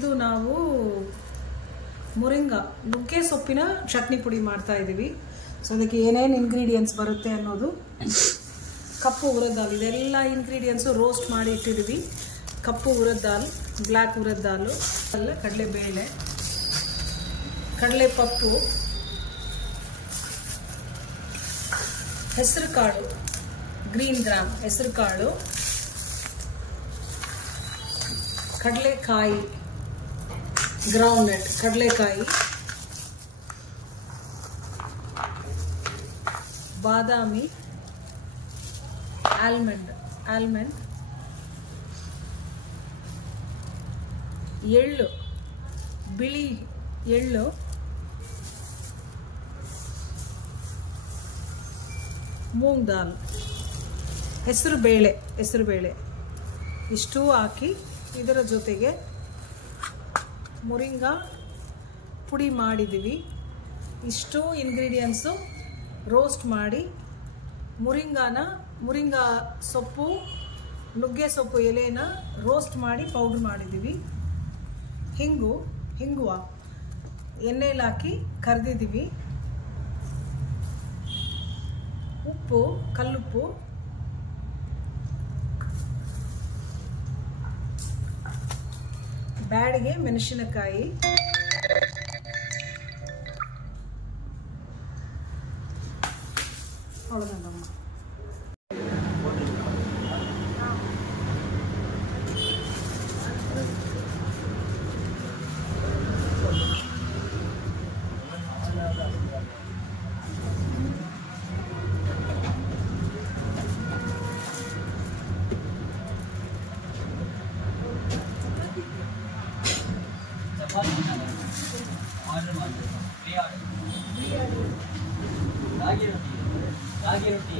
ಇದು ನಾವು ಮುರಿಂಗಾ ನುಗ್ಗೆ ಸೊಪ್ಪಿನ ಚಟ್ನಿ ಪುಡಿ ಮಾಡ್ತಾ ಇದ್ದೀವಿ. ಸೊ ಅದಕ್ಕೆ ಏನೇನು ಇಂಗ್ರೀಡಿಯೆಂಟ್ಸ್ ಬರುತ್ತೆ ಅನ್ನೋದು. ಕಪ್ಪು ಉರದ್ ದಾಲ್, ಇದೆಲ್ಲ ಇಂಗ್ರೀಡಿಯೆಂಟ್ಸು ರೋಸ್ಟ್ ಮಾಡಿ ಇಟ್ಟಿದ್ದೀವಿ. ಕಪ್ಪು ಉರದ್ ದಾಲ್, ಬ್ಲ್ಯಾಕ್ ಉರದ್ ದಾಲು, ಅಲ್ಲ ಕಡಲೆಬೇಳೆ, ಕಡಲೆಪಪ್ಪು, ಹೆಸರು ಕಾಳು, ಗ್ರೀನ್ ಗ್ರಾಮ್ ಹೆಸರು ಕಾಳು, ಕಡಲೆಕಾಯಿ, ಗ್ರೌಂಡ್ನಟ್ ಕಡಲೆಕಾಯಿ, ಬಾದಾಮಿ, ಆಲ್ಮಂಡ್, ಎಳ್ಳು, ಬಿಳಿ ಎಳ್ಳು, ಮೂಂಗ್ ದಾಲ್, ಹೆಸರು ಬೇಳೆ ಇಷ್ಟು ಹಾಕಿ ಇದರ ಜೊತೆಗೆ ಮುರಿಂಗಾ ಪುಡಿ ಮಾಡಿದ್ದೀವಿ. ಇಷ್ಟು ಇಂಗ್ರೀಡಿಯೆಂಟ್ಸು ರೋಸ್ಟ್ ಮಾಡಿ ಮುರಿಂಗಾ ಸೊಪ್ಪು, ನುಗ್ಗೆ ಸೊಪ್ಪು ಎಲೆನ ರೋಸ್ಟ್ ಮಾಡಿ ಪೌಡ್ರ್ ಮಾಡಿದ್ದೀವಿ. ಹಿಂಗುವ ಎಣ್ಣೆಲಿ ಹಾಕಿ ಕರೆದಿದ್ದೀವಿ. ಉಪ್ಪು, ಕಲ್ಲುಪ್ಪು, ಬ್ಯಾಡಿಗೆ ಮೆಣಸಿನಕಾಯಿ, ಅவ்வளோதாங்கம்மா. ರಾಗಿ ರೊಟ್ಟಿ